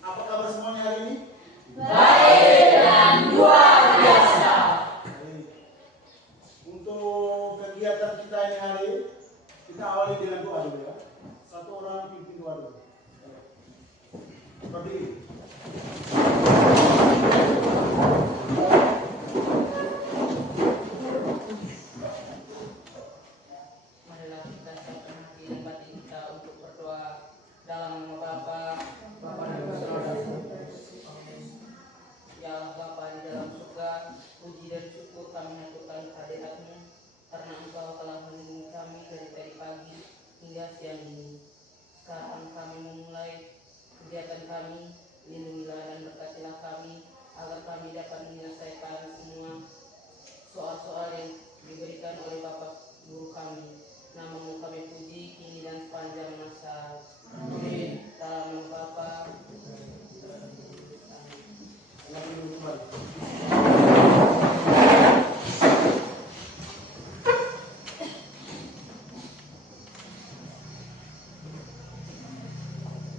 Apa kabar semuanya hari ini? Baik dan luar biasa. Baik. Untuk kegiatan kita ini hari, kita awali dengan doa dulu ya. Satu orang pimpin doa dulu. Berdiri. Marilah kita siapkan hati dan batin kita untuk berdoa dalam nama Bapa, dan Putra, dan Roh Kudus. Amin. Ya Allah Bapa di dalam surga, puji dan syukur kami haturkan kehadirat-Mu karena Engkau telah melindungi kami dari tadi pagi hingga siang ini. Sekarang kami memulai kegiatan kami, lindungilah dan berkatilah kami agar kami dapat menyelesaikan semua soal-soal yang diberikan oleh Bapak Guru kami. Namamu kami puji kini dan sepanjang masa. Amin. Dalam nama Bapa.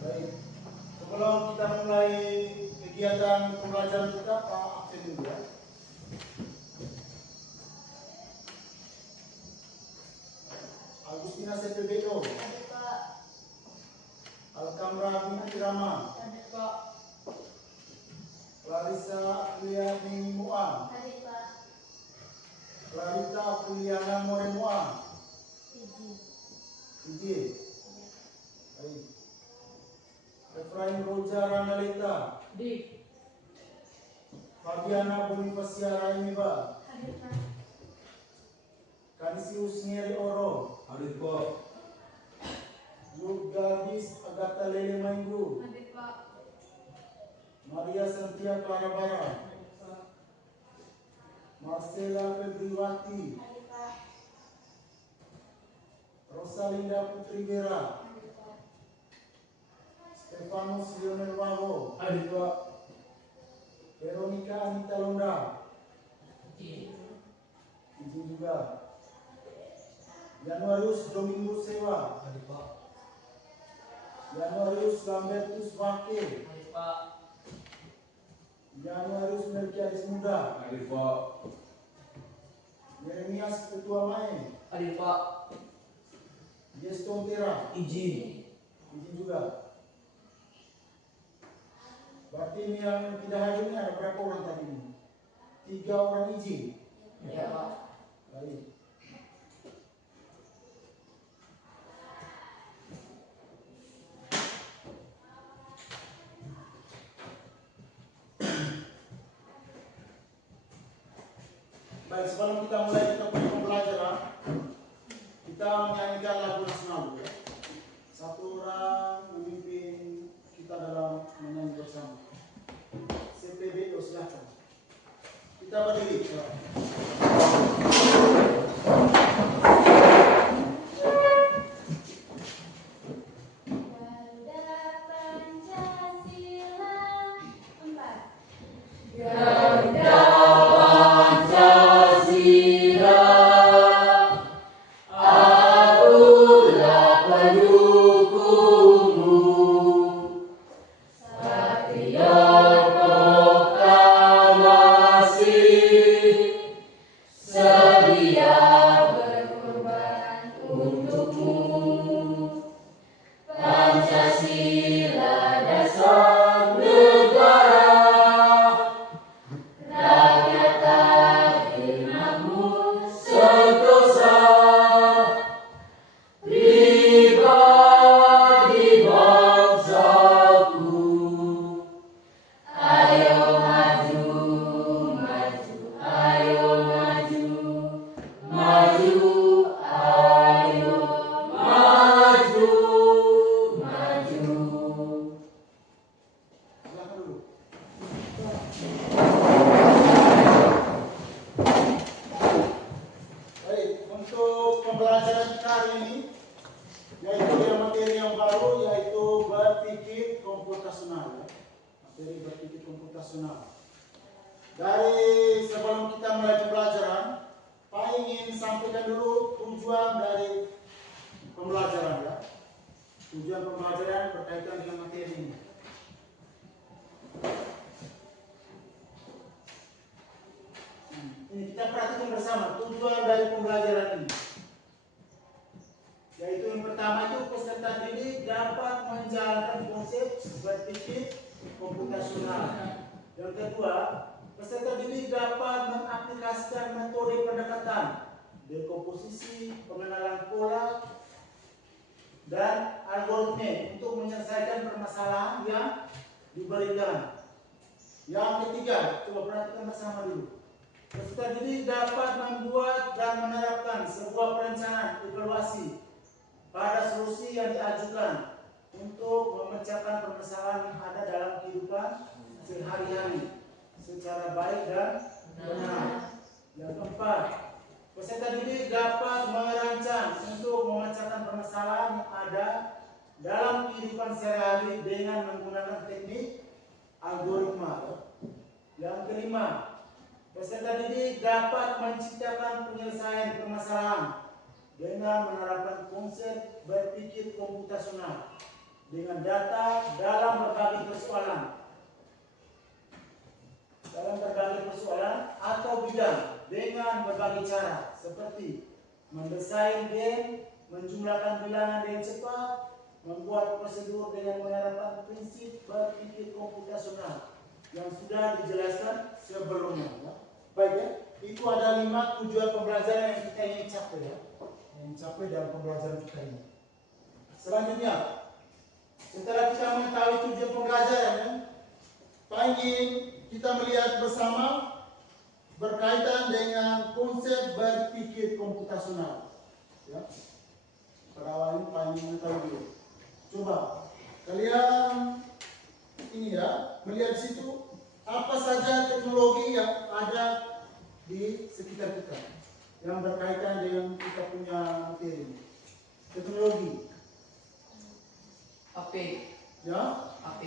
Baik. Sebelum kita mulai kegiatan pembelajaran kita, Pak absen dulu ya. Agustina CPBO, Hadir Pak. Alkamra binti Rama, Hadir Pak. Clarissa Aprilia Nini Moa, Hadir Pak. Clarita Apriliana More Moa, Izin. Iji. Baik. Efraim Roja Ranaleta, Di. Fabiana Bonifacia Raimiba, Hadir Pak. Kanisius Ngeri Oro, Hadir Pak. Yudgadis Agatha Lele Mainggu, Hadir Pak. Maria Santia Clara Bara, Marcela Febriwati, Hadir Pak. Rosalinda Putri Vera, Hadir Pak. Stefanus Lionel Wago, Hadir Pak. Veronica Anita Londa, Di. izin juga. Januarius Domingus Sewa, Hadir Pak. Januarius Lambertus Vake, Hadir Pak. Januarius Melkiades Muda, Hadir Pak. Yeremias Ketua Mae, Hadir Pak. Jeston Tera, Izin. izin juga. Berarti ini yang tidak hadir ini ada berapa orang tadi ini? 3 orang izin. Ya Pak. Baik. Baik, sebelum kita mulai kita punya pembelajaran, kita menyanyikan lagu nasional dulu ya. Satu orang memimpin kita dalam menyanyi bersama. CPBO silakan. Kita berdiri. Garuda Pancasila 4. Garuda Pancasila, akulah pendukungmu. Satria proklamasi materi berpikir komputasional. Dari sebelum kita mulai pembelajaran, Pak ingin sampaikan dulu tujuan dari pembelajaran ya. Tujuan pembelajaran berkaitan dengan materi ini. Ini kita perhatikan bersama tujuan dari pembelajaran ini. Yaitu yang pertama itu peserta didik dapat menjalankan konsep berpikir komputasional. Yang kedua, peserta didik dapat mengaplikasikan metode pendekatan, dekomposisi, pengenalan pola, dan algoritma untuk menyelesaikan permasalahan yang diberikan. Yang ketiga, coba perhatikan bersama dulu. Peserta didik dapat membuat dan menerapkan sebuah perencanaan evaluasi pada solusi yang diajukan untuk memecahkan permasalahan yang ada dalam kehidupan sehari-hari secara baik dan benar. Yang keempat, peserta didik dapat merancang untuk memecahkan permasalahan yang ada dalam kehidupan sehari-hari dengan menggunakan teknik algoritma. Yang kelima, peserta didik dapat menciptakan penyelesaian permasalahan dengan menerapkan konsep berpikir komputasional dengan data dalam berbagai persoalan atau bidang dengan berbagai cara seperti mendesain game, menjumlahkan bilangan dengan cepat, membuat prosedur dengan menerapkan prinsip berpikir komputasional yang sudah dijelaskan sebelumnya. Baik ya, itu ada 5 tujuan pembelajaran yang kita ingin capai ya. Mencapai dalam pembelajaran kita ini. Selanjutnya, setelah kita mengetahui tujuan pembelajaran, Pak ingin kita melihat bersama berkaitan dengan konsep berpikir komputasional. Ya. Pada awal ini Pak ingin mengetahui dulu. Coba kalian ini ya melihat di situ apa saja teknologi yang ada di sekitar kita yang berkaitan dengan kita punya materi. Teknologi. HP. Ya. HP.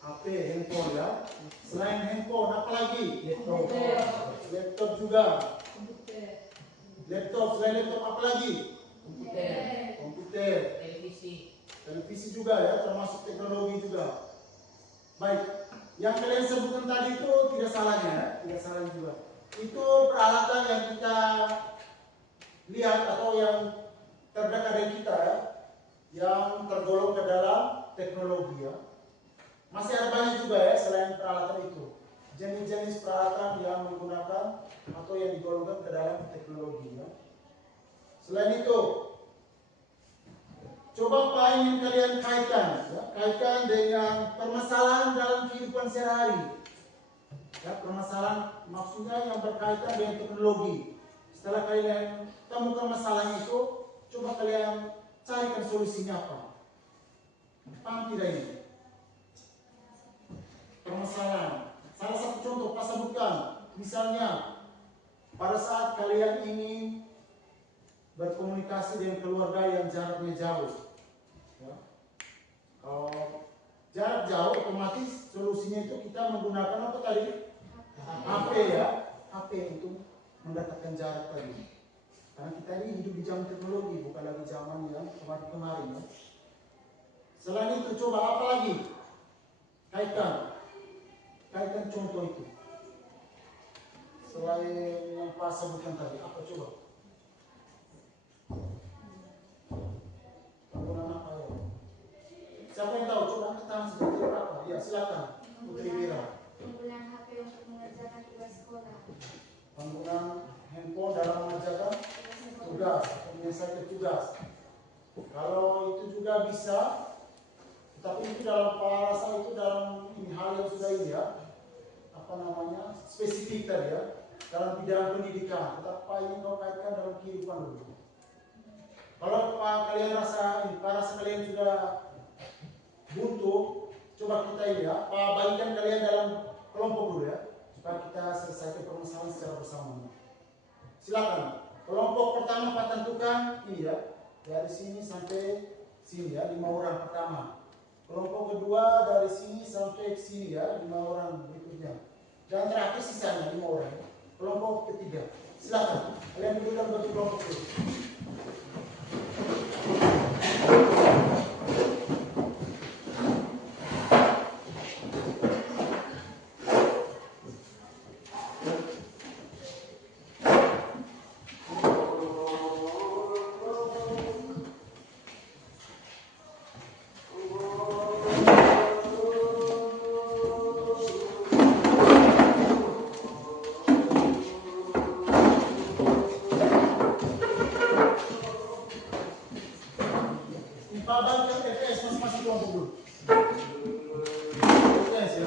HP, handphone ya. Selain handphone, apa lagi? Laptop. Laptop juga. Komputer. Laptop, selain laptop apa lagi? Komputer. Komputer. Televisi. Televisi juga ya, termasuk teknologi juga. Baik, yang kalian sebutkan tadi itu tidak salahnya ya, tidak salah juga. Itu peralatan yang kita lihat atau yang terdekat dari kita ya, yang tergolong ke dalam teknologi ya. Masih ada banyak juga ya selain peralatan itu, jenis-jenis peralatan yang menggunakan atau yang digolongkan ke dalam teknologi ya. Selain itu, coba Pak ingin kalian kaitkan ya, kaitkan dengan permasalahan dalam kehidupan sehari-hari. Ya, permasalahan maksudnya yang berkaitan dengan teknologi. Setelah kalian temukan masalah itu, coba kalian carikan solusinya apa. Paham tidak ini? Permasalahan. Salah satu contoh Pak sebutkan, misalnya pada saat kalian ingin berkomunikasi dengan keluarga yang jaraknya jauh. Ya. Kalau jarak jauh, otomatis solusinya itu kita menggunakan apa tadi? HP ya, HP untuk mendekatkan jarak tadi. Karena kita ini hidup di zaman teknologi, bukan lagi zaman yang kemarin ya. Selain itu coba apa lagi? Kaitkan contoh itu. Selain yang Pak sebutkan tadi, apa coba? Penggunaan apa ya? Siapa yang tahu? Coba angkat tangan seperti apa? Ya silakan, Putri Wira. Penggunaan HP untuk mengerjakan tugas sekolah. Penggunaan handphone dalam mengerjakan tugas, menyelesaikan tugas. Kalau itu juga bisa, tapi itu dalam rasa itu dalam hal yang sudah ini ya, apa namanya, spesifik tadi ya, dalam bidang pendidikan. Tetapi Pak ini kau kaitkan dalam kehidupan dulu. Kalau Pak kalian rasa kalian sudah buntu, coba kita ini ya, Pak bagikan kalian dalam kelompok dulu ya, supaya kita selesaikan permasalahan secara bersama. Silakan. Kelompok pertama Pak tentukan ini ya, dari sini sampai sini ya, 5 orang pertama. Kelompok kedua dari sini sampai ke sini ya, 5 orang berikutnya. Dan terakhir sisanya 5 orang. Kelompok ketiga. Silakan. Kalian duduk dalam satu kelompok dulu. Babang ke TPS masing-masing kelompok dulu. TPS ya.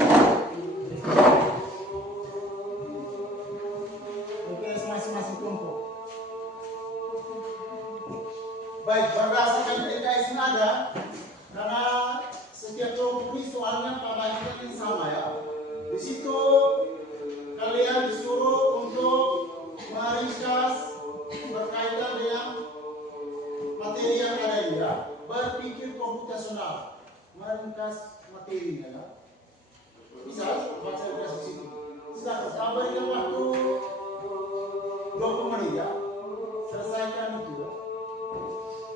TPS masing-masing kelompok. Baik, berdasarkan TPS ini ada, karena setiap kelompok ini soalnya pembagian yang sama ya. Di situ kalian disuruh untuk meringkas berkaitan dengan materi yang ada ini ya. Berpikir komputasional, meringkas materinya ya. Bisa baca di situ. Silakan, tambahkan waktu 20 menit ya. Selesaikan itu ya.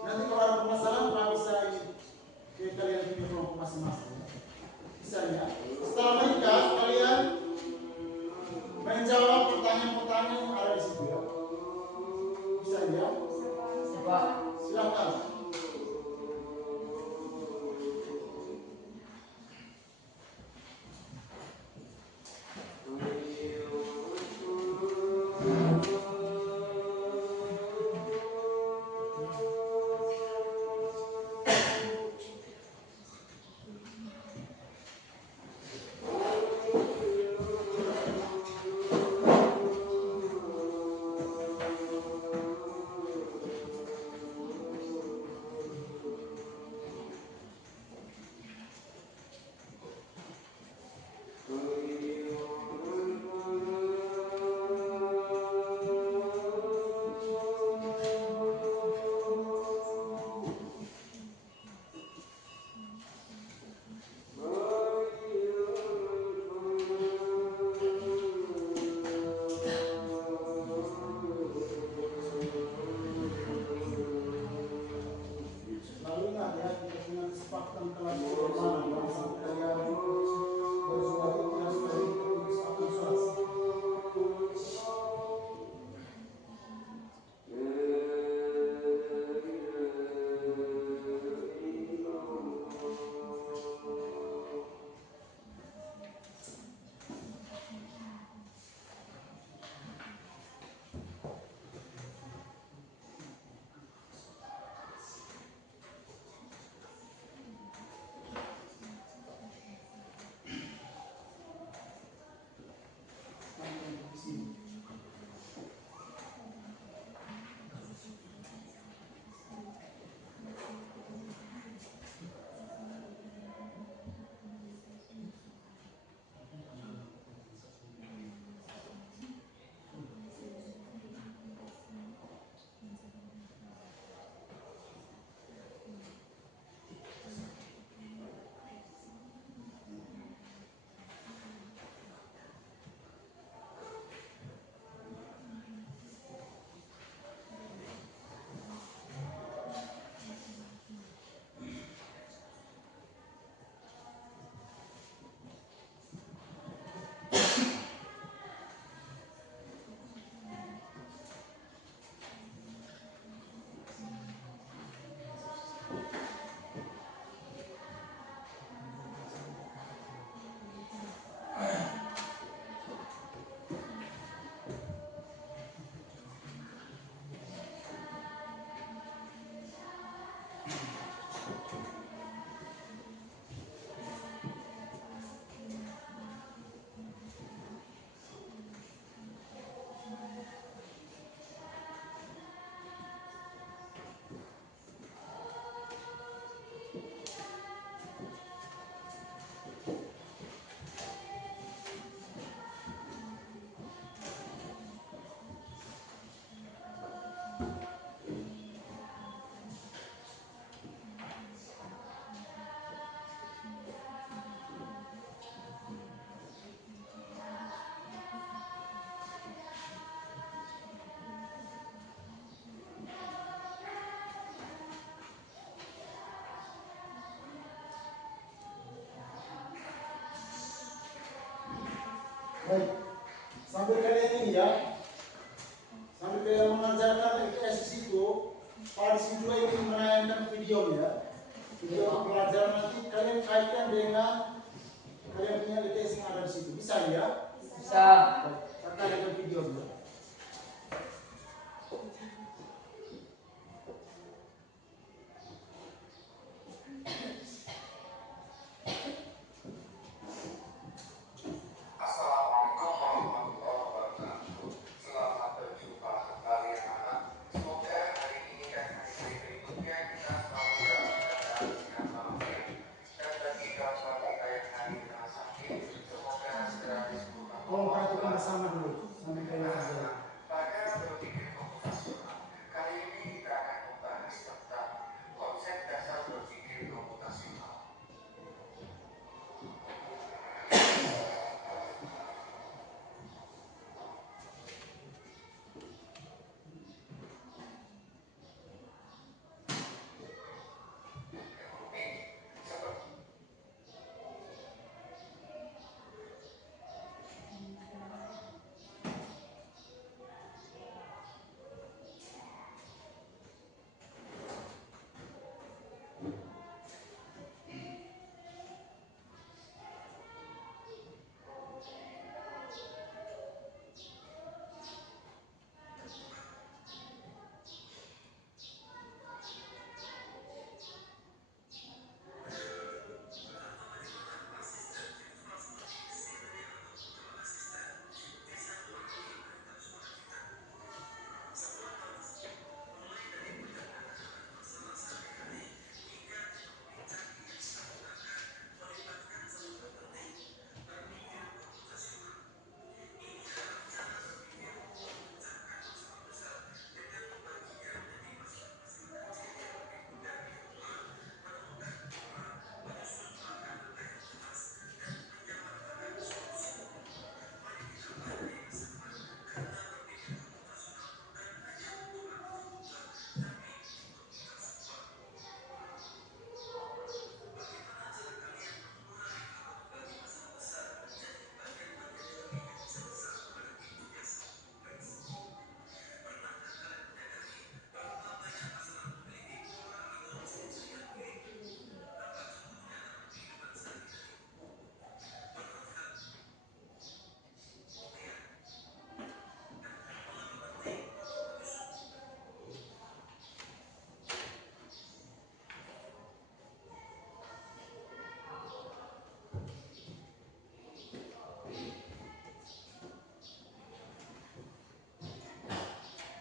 Nanti kalau ada permasalahan Pak bisa ini ke kalian punya kelompok masing-masing ya. Bisa ya. Setelah meringkas kalian menjawab pertanyaan-pertanyaan yang ada di situ ya. Bisa ya. Silakan. Baik, sambil kalian ini ya, sambil kalian mengajarkan LKS itu, Pak Disi juga ingin menayangkan videonya. Video pembelajaran nanti kalian kaitkan dengan kalian punya LKS yang ada di situ. Bisa ya? Bisa. Baik, saya tayangkan videonya. Assalamualaikum warahmatullahi wabarakatuh. Selamat berjumpa kembali anak-anak. Semoga hari ini dan hari berikutnya kita selalu dalam keadaan sehat walafiat. Dan bagi kawan-kawan kita yang hari ini kena sakit, semoga segera disembuhkan. Tolong perhatikan bersama dulu sambil kalian ajar. Pada berpikir komputasional, kali ini kita akan membahas tentang konsep dasar berpikir komputasional.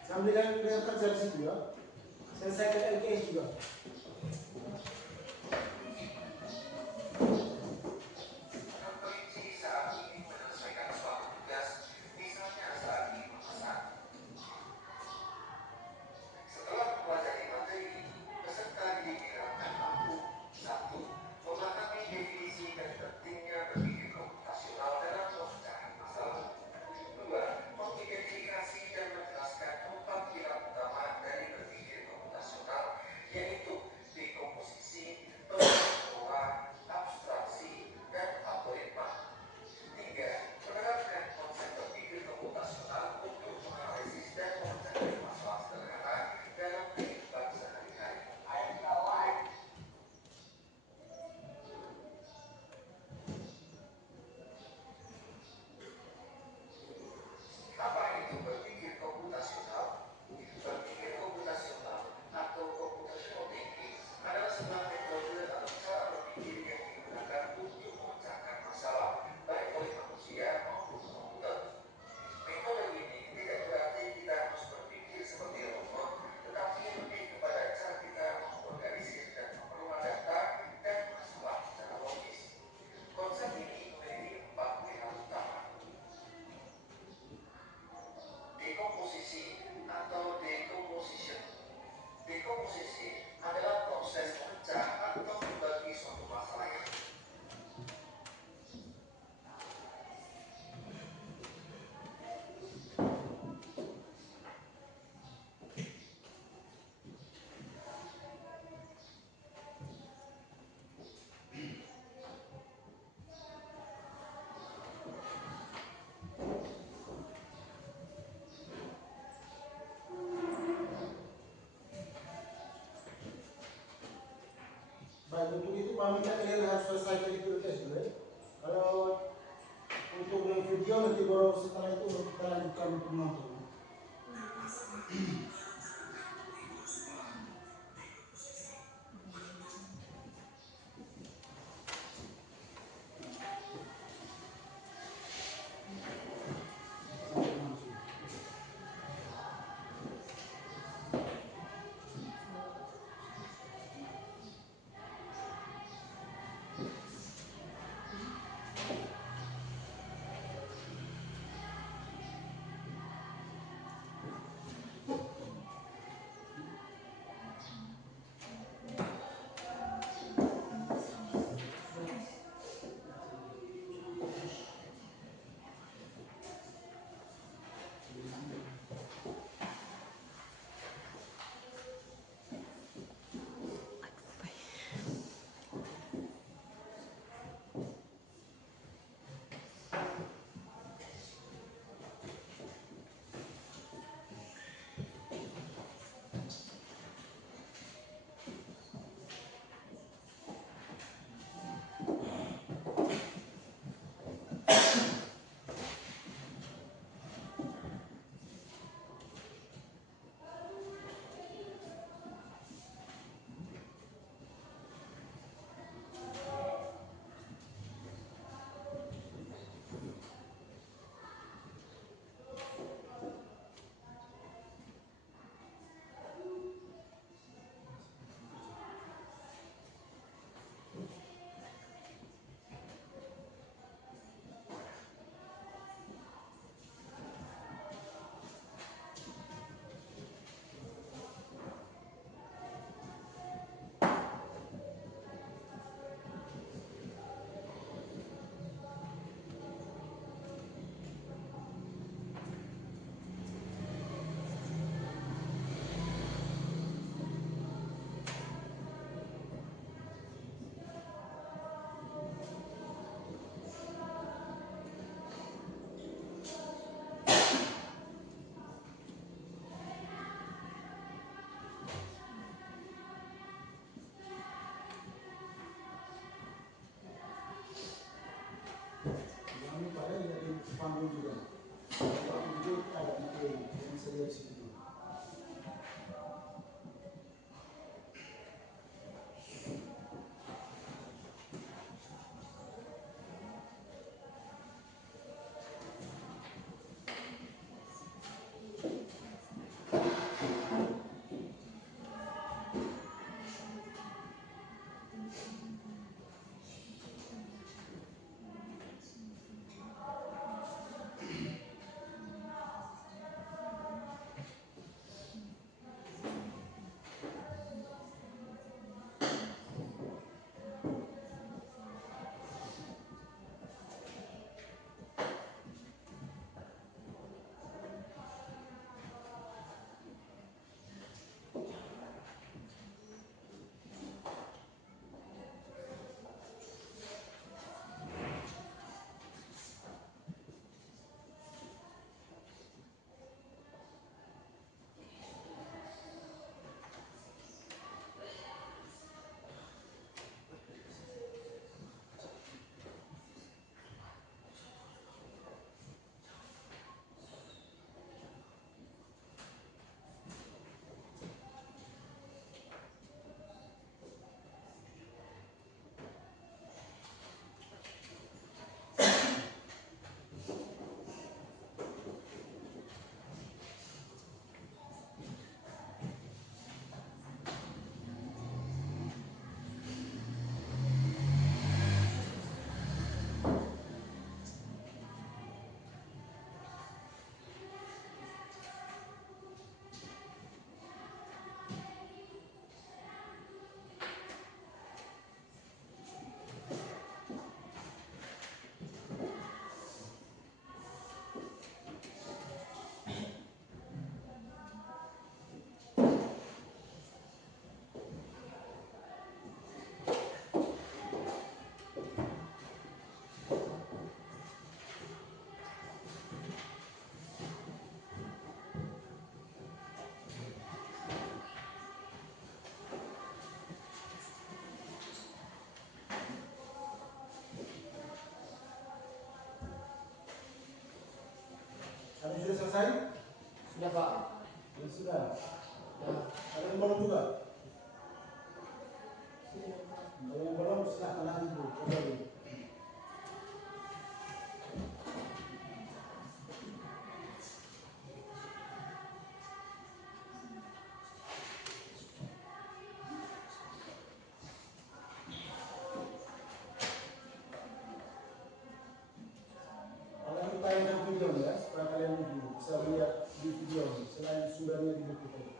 Sambil kalian kerja di situ ya. Selesaikan LKS juga. Perinci saat ini menyelesaikan suatu tugas, misalnya saat ini memesan. Setelah mempelajari materi ini, peserta dididik akan mampu 1. Memahami definisi dan pentingnya berpikir komputasional dalam pemecahan masalah. 2. Mengidentifikasi dan menjelaskan 4 pilar utama dari berpikir komputasional, yaitu Selain untuk itu pamit kalian harus selesaikan itu tes dulu ya. Kalau untuk yang video nanti baru setelah itu baru kita lanjutkan untuk menonton. Jangan lupa ya dari panggung juga. Kalau video ada materi yang bisa lihat di situ. Ada yang sudah selesai? Sudah Pak. Ya sudah. Ya. Ada yang belum juga? Kalau yang belum silahkan lanjut dulu. Coba dulu. Kalian tayangkan video ya, supaya kalian bisa lihat di video selain sumbernya di buku tadi.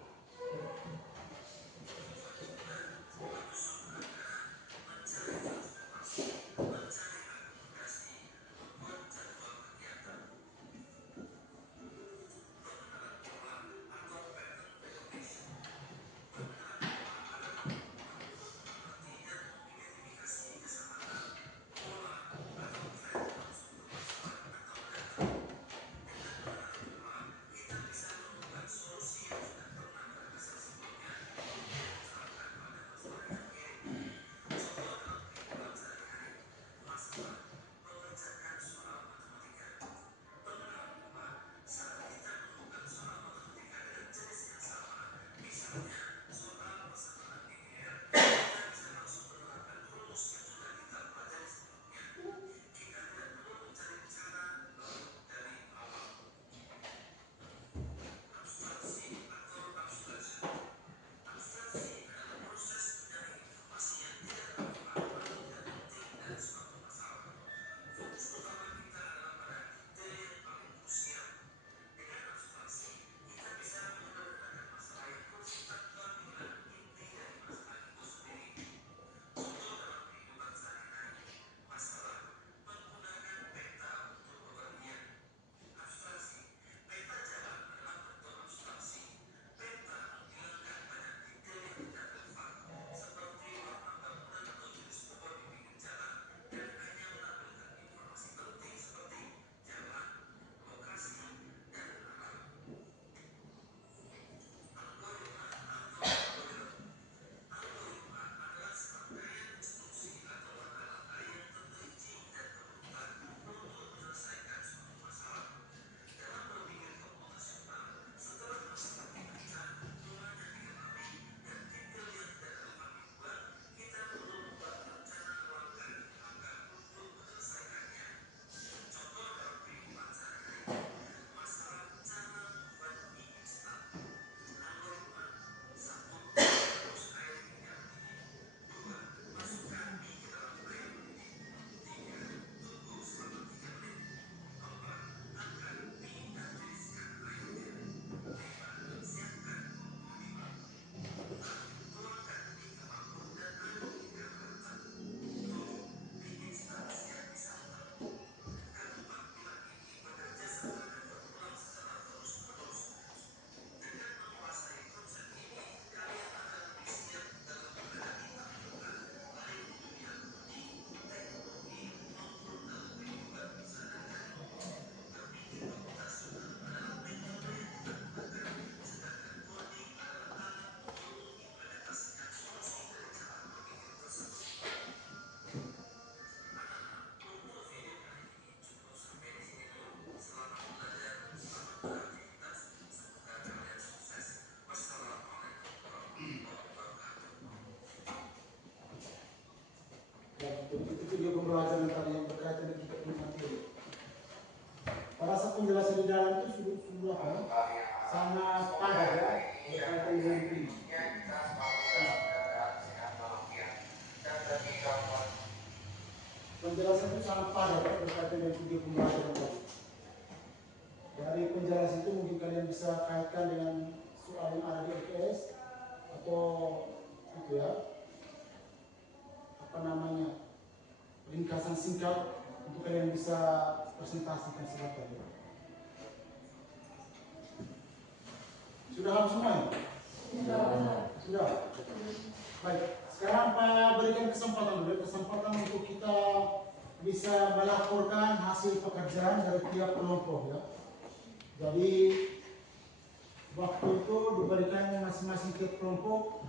Itu video pembelajaran tadi yang berkaitan dengan kita punya materi. Pada saat penjelasan di dalam itu sudah sangat padat ya berkaitan dengan ini. Penjelasan itu sangat padat ya berkaitan dengan video pembelajaran tadi. Dari penjelasan itu mungkin kalian bisa kaitkan dengan soal yang ada di LKS atau itu ya apa namanya ringkasan singkat untuk kalian bisa presentasikan sebentar ya. Sudah habis semua ya? Sudah. Baik, sekarang Pak berikan kesempatan untuk kita bisa melaporkan hasil pekerjaan dari tiap kelompok ya. Jadi waktu itu diberikan masing-masing tiap kelompok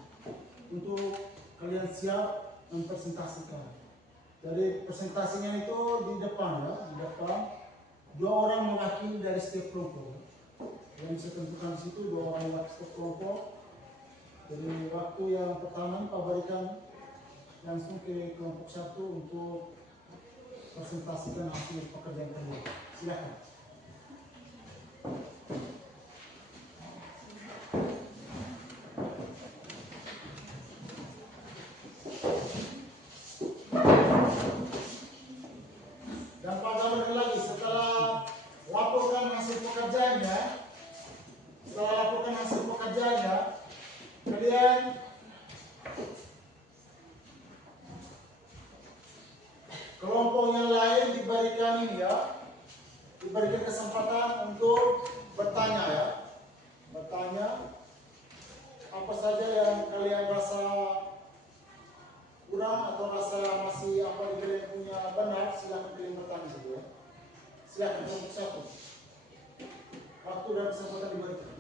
untuk kalian siap mempresentasikan. Jadi presentasinya itu di depan ya, di depan 2 orang mewakili dari setiap kelompok. Yang saya tentukan di situ 2 orang mewakili setiap kelompok. Jadi waktu yang pertama Pak berikan langsung ke kelompok 1 untuk presentasikan hasil pekerjaan kalian. Silakan. Dan Pak gambarkan lagi setelah laporkan hasil pekerjaannya, kalian kelompok yang lain diberikan ini ya, diberikan kesempatan untuk bertanya ya, bertanya apa saja yang kalian rasa kurang atau rasa masih apa yang kalian punya benar, silakan kalian bertanya saja ya. Silakan kelompok 1. Waktu dan kesempatan diberikan.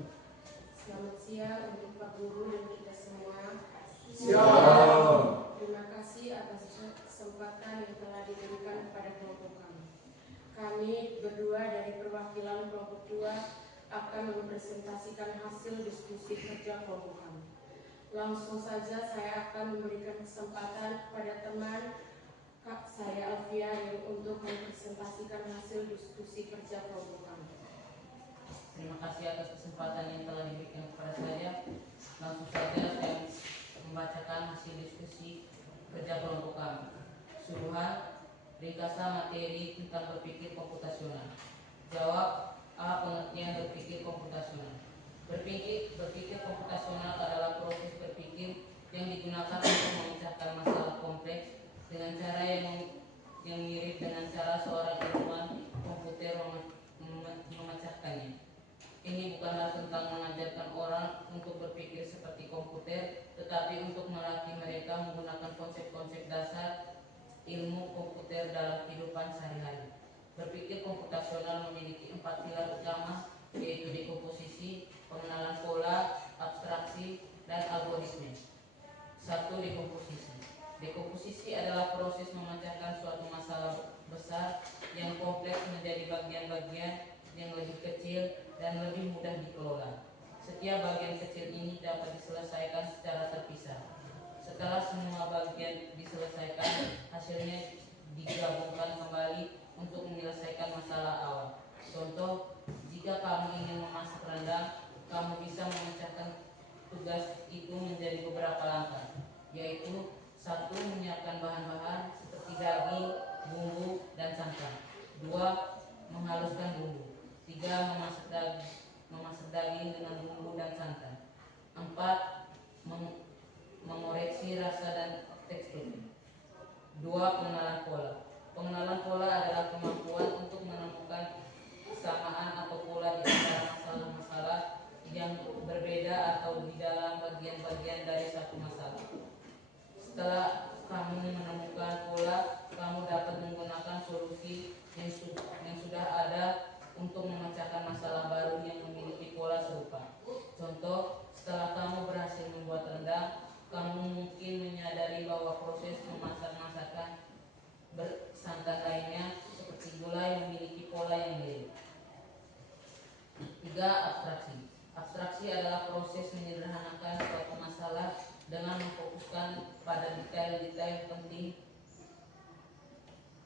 Selamat siang untuk Pak Guru dan kita semua. Siap. Terima kasih atas kesempatan yang telah diberikan kepada kelompok kami. Kami berdua dari perwakilan kelompok 2 akan mempresentasikan hasil diskusi kerja kelompok kami. Langsung saja saya akan memberikan kesempatan kepada teman Kak saya Alfia yang untuk mempresentasikan hasil diskusi kerja kelompok kami. Terima kasih atas kesempatan yang telah diberikan kepada saya. Langsung saja saya membacakan hasil diskusi kerja kelompok kami. Suruhan ringkasan materi tentang berpikir komputasional. Jawab A. Pengertian berpikir komputasional. Berpikir komputasional adalah proses berpikir yang digunakan untuk memecahkan masalah kompleks dengan cara yang mirip dengan cara seorang ilmuwan komputer memecahkannya. Ini bukanlah tentang mengajarkan orang untuk berpikir seperti komputer, tetapi untuk melatih mereka menggunakan konsep-konsep dasar ilmu komputer dalam kehidupan sehari-hari. Berpikir komputasional memiliki 4 pilar utama, yaitu dekomposisi, pengenalan pola, abstraksi, dan algoritme. 1. Dekomposisi. Dekomposisi adalah proses memecahkan suatu masalah besar yang kompleks menjadi bagian-bagian yang lebih kecil dan lebih mudah dikelola. Setiap bagian kecil ini dapat diselesaikan secara terpisah. Setelah semua bagian diselesaikan, hasilnya digabungkan kembali untuk menyelesaikan masalah awal. Contoh, jika kamu ingin memasak rendang, kamu bisa memecahkan tugas itu menjadi beberapa langkah, yaitu 1. Menyiapkan bahan-bahan seperti daging, bumbu, dan santan. 2. Menghaluskan bumbu. 3. Memasak daging dengan bumbu dan santan. 4. Mengoreksi rasa dan tekstur. 2. Pengenalan pola. Pengenalan pola adalah kemampuan untuk menemukan kesamaan atau pola di antara masalah-masalah yang berbeda atau di dalam bagian-bagian dari satu masalah. Setelah kamu menemukan pola, kamu dapat menggunakan solusi yang sudah ada untuk memecahkan masalah baru yang memiliki pola serupa. Contoh, setelah kamu berhasil membuat rendang, kamu mungkin menyadari bahwa proses memasak masakan bersantan lainnya seperti gulai memiliki pola yang mirip. 3. Abstraksi. Abstraksi adalah proses menyederhanakan suatu masalah dengan memfokuskan pada detail-detail penting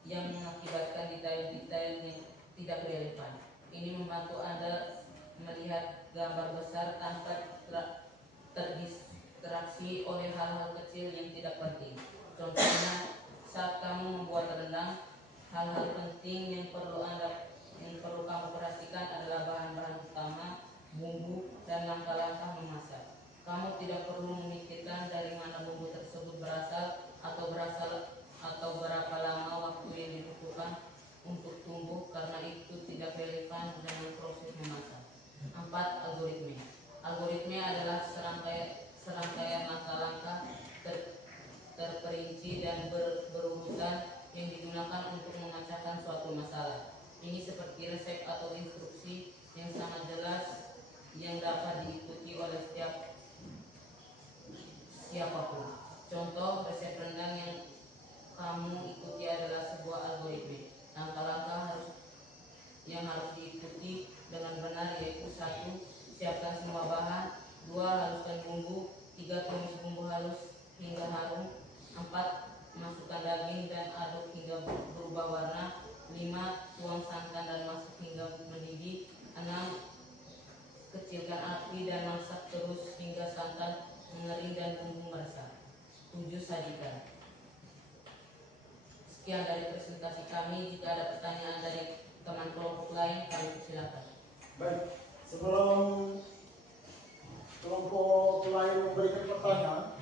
yang mengakibatkan detail-detail yang tidak relevan. Ini membantu Anda melihat gambar besar tanpa terdistraksi oleh hal-hal kecil yang tidak penting. Contohnya, saat kamu membuat rendang, hal-hal penting yang perlu kamu perhatikan adalah bahan-bahan utama, bumbu, dan langkah-langkah memasak. Kamu tidak perlu memikirkan dari mana bumbu tersebut berasal atau berapa lama waktu yang dibutuhkan untuk tumbuh, karena itu tidak relevan dengan proses memasak. 4. Algoritme. Algoritme adalah serangkaian langkah-langkah terperinci dan berurutan yang digunakan untuk memecahkan suatu masalah. Ini seperti resep atau instruksi yang sangat jelas yang dapat diikuti oleh siapapun. Contoh, resep rendang yang kamu ikuti adalah sebuah algoritme. Langkah-langkah yang dapat diikuti dengan benar, yaitu 1. Siapkan semua bahan. 2. Haluskan bumbu. 3. Tumis bumbu halus hingga harum. 4. Masukkan daging dan aduk hingga berubah warna. 5. Tuang santan dan masak hingga mendidih. 6. Kecilkan api dan masak terus hingga santan mengering dan bumbu meresap. 7. Sajikan. Sekian dari presentasi kami. Jika ada pertanyaan dari teman kelompok lain, kami persilakan. Baik, sebelum kelompok lain memberikan pertanyaan,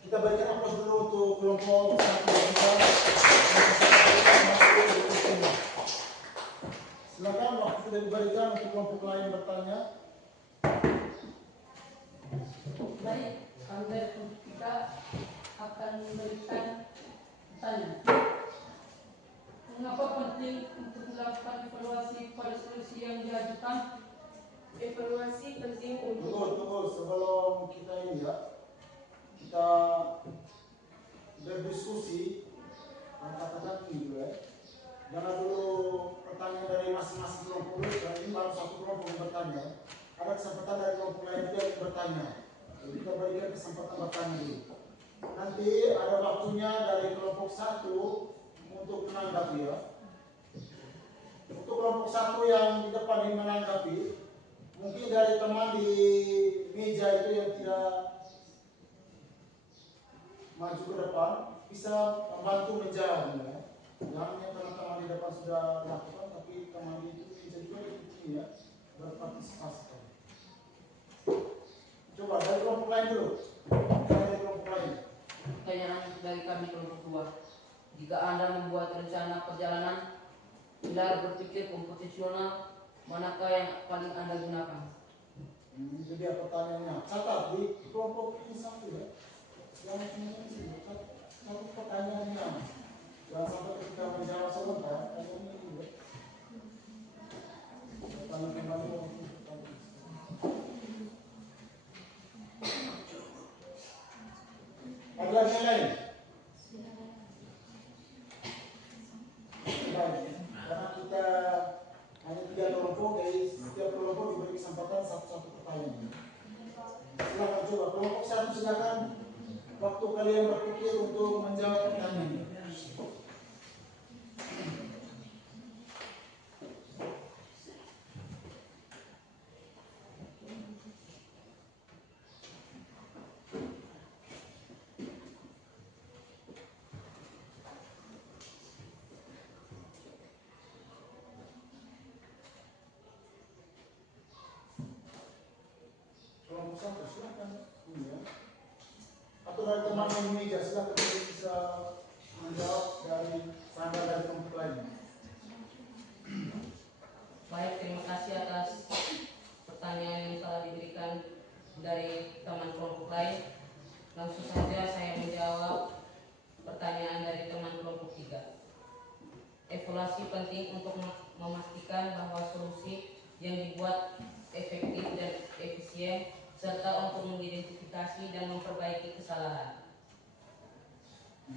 kita berikan aplaus dulu untuk kelompok 1 dan 2. Silakan, waktu sudah diberikan untuk kelompok lain bertanya. Baik, kami dari kelompok kita akan memberikan pertanyaan. Mengapa penting untuk melakukan evaluasi pada solusi yang diajukan? Evaluasi penting untuk Tunggu, sebelum kita ini ya, kita berdiskusi, katakan ini ya. Jangan dulu pertanyaan dari masing-masing kelompok dulu, dan ini baru satu kelompok yang bertanya. Ada kesempatan dari kelompok lain juga yang bertanya. Jadi kita berikan kesempatan bertanya dulu. Nanti ada waktunya dari kelompok 1 untuk menanggapi ya. Untuk kelompok 1 yang di depan ini menanggapi, mungkin dari teman di meja itu yang tidak maju ke depan bisa membantu menjawab ya. Jangan yang teman-teman di depan sudah lakukan, tapi teman di meja juga ini ya berpartisipasi. Coba dari kelompok lain dulu. Dari kelompok lain. Pertanyaan dari kami kelompok 2. Jika Anda membuat rencana perjalanan, pilar berpikir komposisional manakah yang paling Anda gunakan? Itu dia pertanyaannya. Catat di kelompok ini satu ya. Yang ini satu pertanyaannya. Jangan sampai ketika menjawab sebentar, ini ya. Tanya kembali. Ada lagi yang lain? Baik, karena kita hanya 3 kelompok, jadi setiap kelompok diberi kesempatan satu-satu pertanyaan. Silakan coba kelompok 1, silakan waktu kalian berpikir untuk menjawab pertanyaan. Kelompok 1, silakan. Ya. Atau dari teman di meja, silakan bisa menjawab dari standar dari kelompok lain. Baik, terima kasih atas pertanyaan yang telah diberikan dari teman kelompok lain. Langsung saja saya menjawab pertanyaan dari teman kelompok 3. Evaluasi penting untuk memastikan bahwa solusi yang dibuat efektif dan efisien, serta untuk mengidentifikasi dan memperbaiki kesalahan.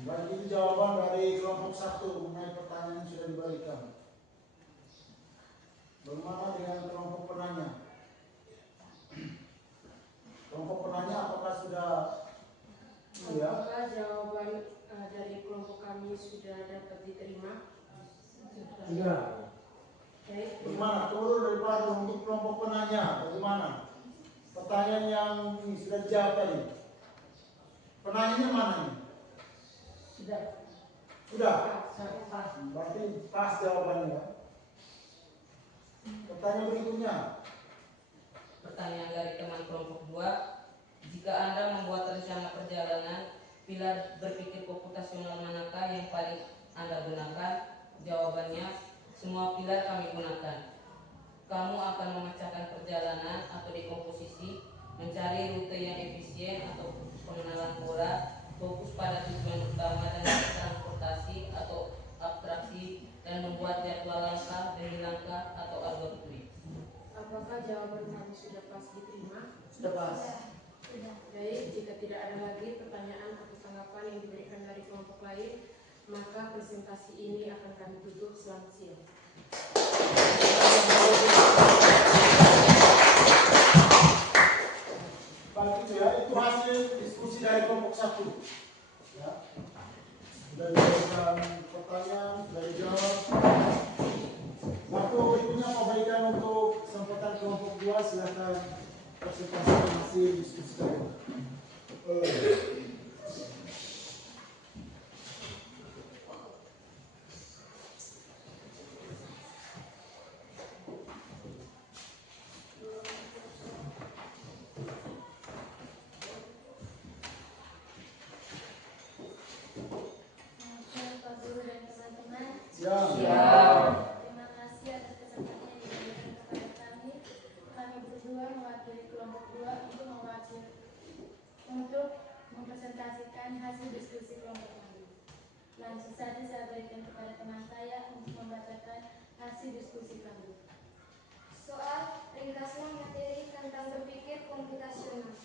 Baik, itu jawaban dari kelompok 1 mengenai pertanyaan yang sudah diberikan. Bagaimana dengan kelompok penanya? Kelompok penanya apakah sudah apakah jawaban dari kelompok kami sudah dapat diterima? Sudah. Baik, Bagaimana? Turun daripada untuk kelompok penanya, bagaimana? Pertanyaan yang ini sudah dijawab tadi. Penanyanya mana ini? Sudah? Berarti pas jawabannya. Pertanyaan berikutnya. Pertanyaan dari teman kelompok 2. Jika Anda membuat rencana perjalanan, pilar berpikir komputasional manakah yang paling Anda gunakan? Jawabannya, semua pilar kami gunakan. Kamu akan memecahkan perjalanan atau dekomposisi, mencari rute yang efisien atau pengenalan pola, fokus pada tujuan utama dan transportasi atau abstraksi, dan membuat jadwal langkah demi langkah atau algoritmik. apakah jawaban kami sudah pas diterima? Sudah pas. Baik, jika tidak ada lagi pertanyaan atau tanggapan yang diberikan dari kelompok lain, maka presentasi ini akan kami tutup. Selamat siang. 2 silakan presentasi hasil diskusi kalian. Pak Guru dan teman-teman, Siap. terima kasih atas kesempatan yang diberikan kepada kami. Kami berdua mewakili kelompok 2 untuk mempresentasikan hasil diskusi kelompok kami. Langsung saja saya berikan kepada teman saya untuk membacakan hasil diskusi kami. Soal ringkasnya materi tentang berpikir komputasional.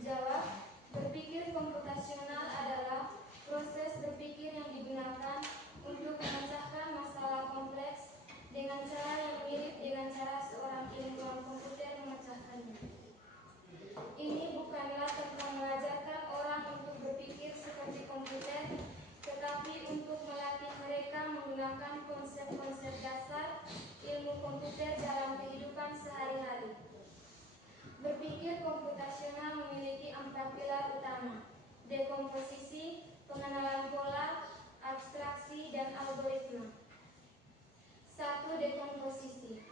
Jawab, berpikir komputasional adalah proses berpikir yang digunakan untuk memecahkan masalah kompleks dengan cara yang mirip dengan cara seorang ilmuwan komputer memecahkannya. Ini bukanlah tentang mengajarkan orang untuk berpikir seperti komputer, tetapi untuk melatih mereka menggunakan konsep-konsep dasar ilmu komputer dalam kehidupan sehari-hari. Berpikir komputasional memiliki 4 pilar utama: dekomposisi, pengenalan pola, abstraksi, dan algoritma. 1. Dekomposisi.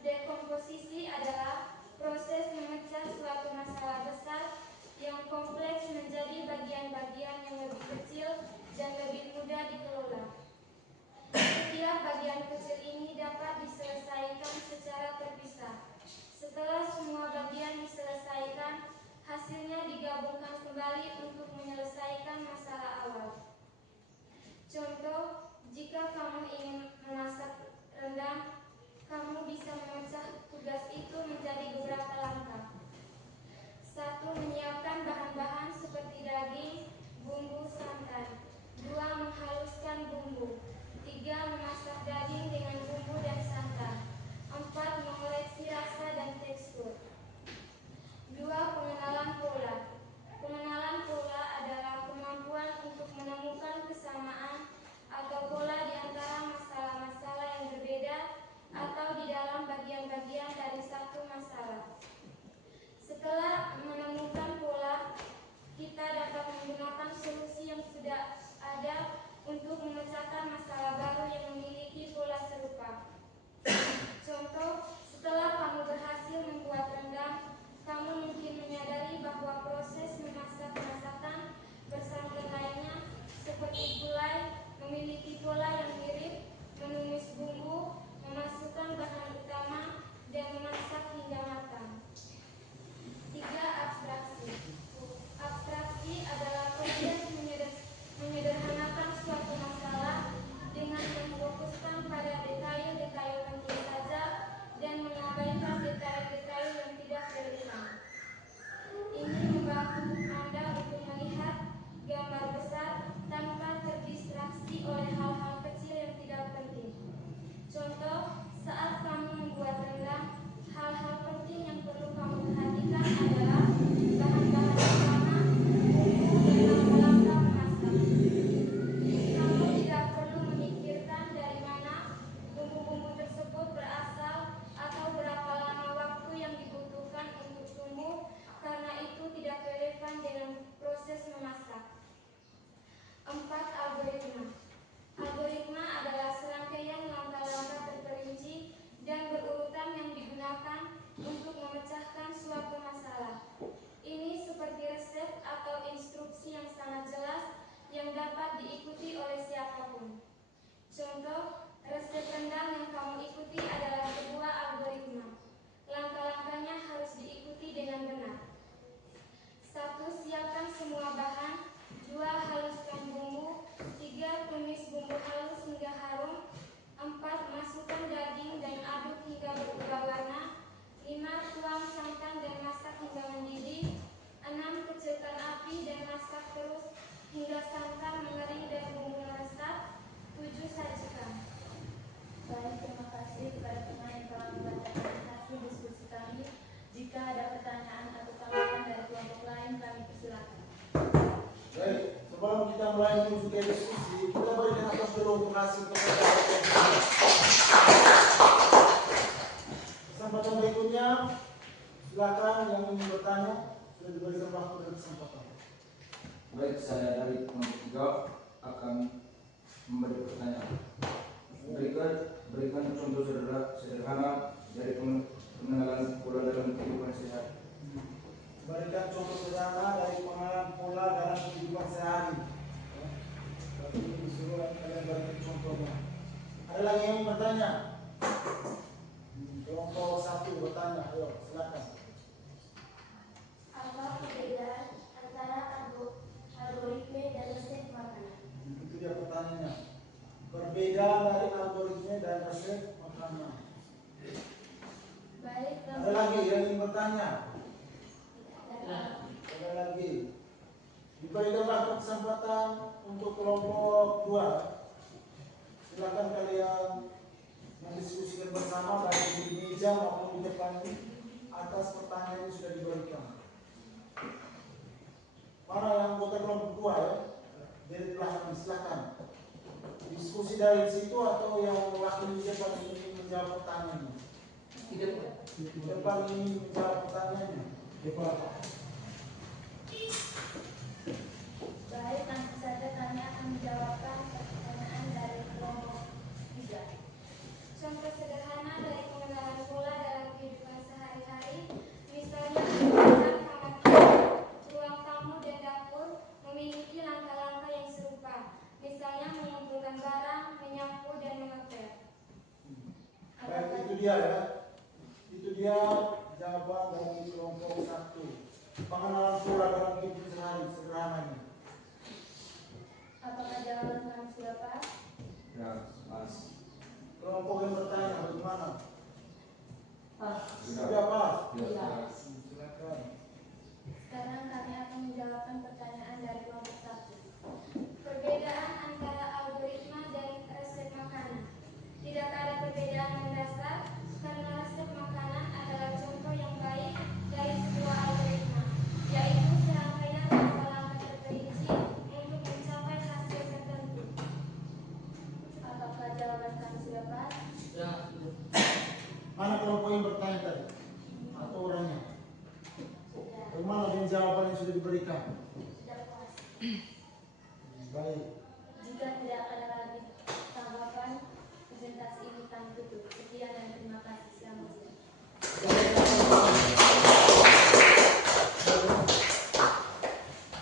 Dekomposisi adalah proses memecah suatu masalah besar yang kompleks menjadi bagian-bagian yang lebih kecil dan lebih mudah dikelola. Setiap bagian kecil ini dapat diselesaikan secara terpisah. Setelah semua bagian diselesaikan, hasilnya digabungkan kembali untuk menyelesaikan masalah awal. Contoh, jika kamu ingin memasak rendang, kamu bisa memecah tugas itu menjadi beberapa langkah. 1. Menyiapkan bahan-bahan seperti daging, bumbu, santan. 2. Menghaluskan bumbu. 3. Memasak daging dengan bumbu dan santan. 4. Mengoreksi rasa dan tekstur. 2. Pengenalan pola. Pengenalan pola adalah kemampuan untuk menemukan kesamaan atau pola di antara masalah-masalah yang berbeda atau di dalam bagian-bagian dari satu masalah. Setelah menemukan pola, kita dapat menggunakan solusi yang sudah ada untuk memecahkan masalah baru yang memiliki pola serupa. Contoh, setelah kamu berhasil membuat rendang, kamu mungkin menyadari bahwa proses memasak masakan bersantan lainnya seperti gulai memiliki pola yang mirip, menumis bumbu, memasukkan bahan utama, dan memasak hingga matang. 3. Abstraksi. Abstraksi adalah proses menyederhanakan suatu masalah dengan memfokuskan pada detail-detail penting saja dan mengabaikan detail-detail yang tidak relevan. Ini membantu Anda untuk melihat gambar besar tanpa terdistraksi oleh hal-hal kecil yang tidak penting. Contoh, saat kamu membuat rendang, hal-hal penting yang perlu kamu perhatikan adalah bahan-bahan utama, bumbu, dan langkah-langkah memasak. Kamu tidak perlu memikirkan dari mana bumbu-bumbu tersebut berasal atau berapa lama waktu yang dibutuhkan untuk tumbuh, karena itu tidak relevan dengan proses memasak. 4. Algoritma. Algoritma adalah serangkaian langkah-langkah terperinci dan berurutan yang digunakan untuk memecahkan suatu masalah. Ini seperti resep atau instruksi yang sangat jelas yang dapat diikuti oleh siapapun. Contoh, resep rendang yang kamu ikuti adalah sebuah algoritma. Langkah-langkahnya harus diikuti dengan benar. 1. Siapkan semua bahan. 2. Haluskan bumbu. 3. Tumis bumbu halus hingga harum. 4. Masukkan daging dan aduk hingga berubah warna. 5. Tuang santan dan masak hingga mendidih. 6. Kecilkan api dan masak terus hingga santan mengering dan bumbu meresap. 7. Sajikan. Baik, terima kasih kepada teman yang telah membacakan hasil diskusi kami. Jika ada pertanyaan atau tanggapan dari kelompok lain, kami persilakan. Baik, sebelum kita mulai memasuki diskusi, kita berikan atas dulu untuk hasil peserta. Bersama Sudah diberikan waktu dan kesempatan. Baik, saya dari kelompok 3 akan memberi pertanyaan. Berikan contoh sederhana dari pengenalan pola dalam kehidupan sehari. Berikan contoh sederhana dari pengenalan pola dalam kehidupan sehari. Tapi disuruh kalian berikan contohnya. Ada lagi yang bertanya? Kelompok 1 bertanya, ayo silakan. Apa perbedaan antara algoritma dan resep makanan? Itu dia pertanyaannya. Perbedaan dari algoritma dan resep makanan. Baik, Ada lagi yang ingin bertanya? Ada lagi. Diberikan waktu kesempatan untuk kelompok 2. Silakan kalian mendiskusikan bersama baik di meja maupun di depan atas pertanyaan yang sudah diberikan. Mana yang anggota kelompok 2 ya? Dari belakang silakan. Diskusi dari situ atau yang mewakili di depan ini menjawab pertanyaannya. Di depan ini menjawab pertanyaannya. baik, langsung saja kami akan menjawabkan pertanyaan dari kelompok 3. Contoh sederhana dari pengenalan pola dalam kehidupan sehari-hari, misalnya menggunakan kamar tidur, ruang tamu dan dapur memiliki langkah-langkah yang serupa, misalnya mengumpulkan barang, menyapu dan mengepel. Baik, itu dia ya. Itu dia jawaban dari kelompok 1. Pengenalan pola dalam kehidupan sehari sederhananya. Apakah jawaban kami sudah pas? Ya, Mas. Kelompok yang bertanya bagaimana? Sudah. Sudah pas? Ya. Silakan. Sekarang kami akan menjawabkan pertanyaan dari kelompok 1. Perbedaan antara algoritma dan resep makanan. Tidak ada perbedaan mendasar karena resep makanan adalah contoh yang baik dari sebuah algoritma, yaitu serangkaian langkah-langkah terperinci untuk mencapai hasil tertentu. Apakah jawaban kami sudah pas? Ya, Mana kelompok yang bertanya tadi? Atau orangnya? Sudah. Bagaimana dengan jawaban yang sudah diberikan? Sudah pas. Baik. Jika tidak ada lagi tanggapan, presentasi ini kami tutup. Sekian dan terima kasih. Selamat siang.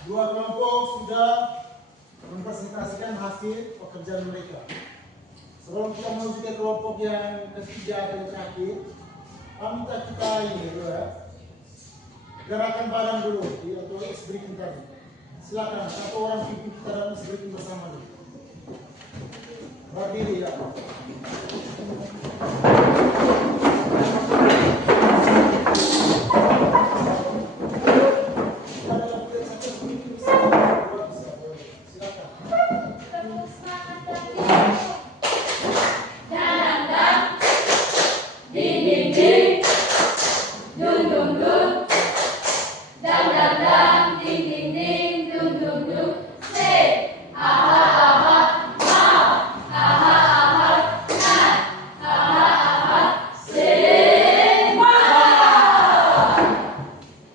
Dua kelompok sudah mempresentasikan hasil pekerjaan mereka. Sebelum kita menuju ke kelompok yang ketiga dan terakhir, minta kita ini dulu ya. Gerakan badan dulu, atau X breathing tadi. Silakan, satu orang pimpin kita dalam X breathing bersama dulu. Berdiri ya. Tepuk semangat dan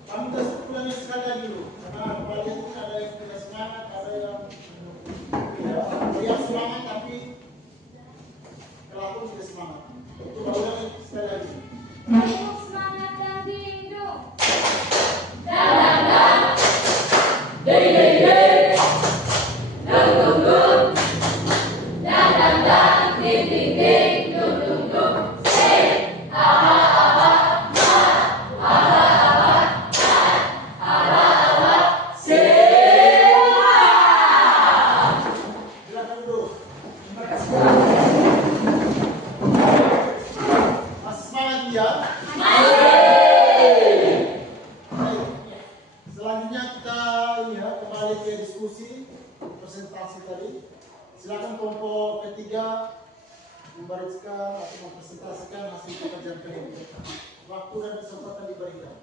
Kami kasih ulangi sekali lagi dulu. Karena kembali itu ada yang tidak semangat, ada yang semangat tapi kelakuan tidak semangat. Itu ulangi sekali lagi. tepuk semangat dan dindung. Silakan dulu. Masih semangat dia? Baik. Selanjutnya kita ini ya, kembali ke diskusi presentasi tadi. Silakan kelompok ketiga memberikan atau mempresentasikan hasil pekerjaan kalian. Waktu dan kesempatan diberikan.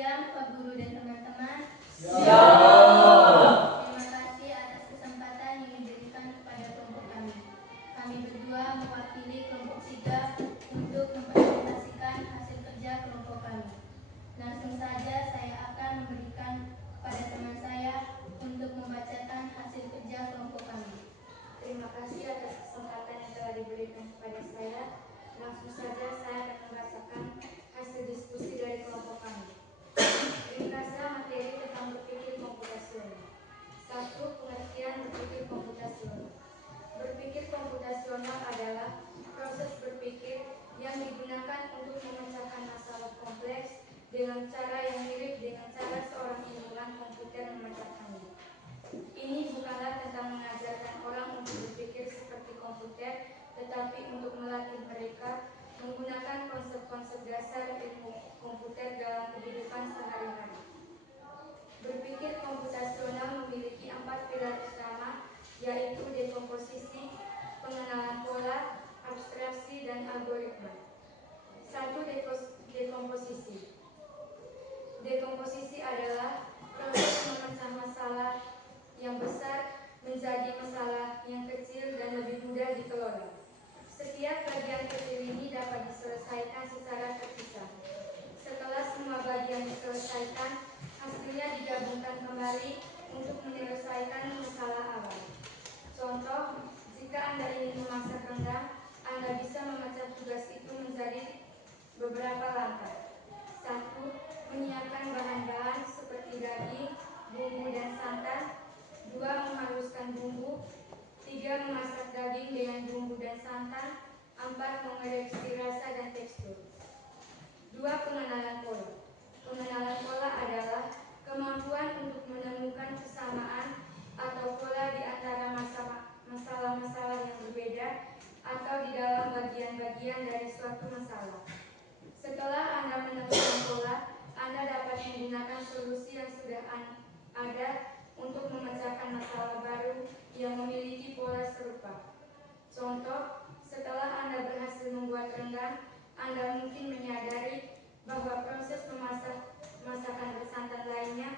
siang Pak Guru dan teman-teman. Terima kasih atas kesempatan yang diberikan kepada kelompok kami. Kami berdua mewakili kelompok 3 untuk mempresentasikan hasil kerja kelompok kami. Langsung saja saya akan memberikan kepada teman saya untuk membacakan hasil kerja kelompok kami. Terima kasih atas kesempatan yang telah diberikan kepada saya. Langsung saja saya akan membacakan hasil diskusi dari kelompok kami. Ringkasnya materi tentang berpikir komputasional. 1. Pengertian berpikir komputasional. Berpikir komputasional adalah proses berpikir yang digunakan untuk memecahkan masalah kompleks dengan cara yang mirip dengan cara seorang ilmuwan komputer memecahkannya. Ini bukanlah tentang mengajarkan orang untuk berpikir seperti komputer, tetapi untuk melatih mereka menggunakan konsep-konsep dasar ilmu komputer dalam kehidupan sehari-hari. Berpikir komputasional memiliki 4 pilar utama, yaitu dekomposisi, pengenalan pola, abstraksi, dan algoritma. 1. Dekomposisi. Dekomposisi adalah proses memecah masalah yang besar menjadi masalah yang kecil dan lebih mudah dikelola. Setiap bagian kecil ini dapat diselesaikan secara terpisah. Setelah semua bagian diselesaikan, hasilnya digabungkan kembali untuk menyelesaikan masalah awal. Contoh, jika Anda ingin memasak rendang, Anda bisa memecah tugas itu menjadi beberapa langkah. 1. Menyiapkan bahan-bahan seperti daging, bumbu, dan santan. 2. Menghaluskan bumbu. 3. Memasak daging dengan bumbu dan santan. 4. Mengoreksi rasa dan tekstur. 2. Pengenalan pola. Pengenalan pola adalah kemampuan untuk menemukan kesamaan atau pola di antara masalah-masalah yang berbeda atau di dalam bagian-bagian dari suatu masalah. Setelah Anda menemukan pola, Anda dapat menggunakan solusi yang sudah ada untuk memecahkan masalah baru yang memiliki pola serupa. Contoh, setelah Anda berhasil membuat rendang, Anda mungkin menyadari bahwa proses memasak masakan bersantan lainnya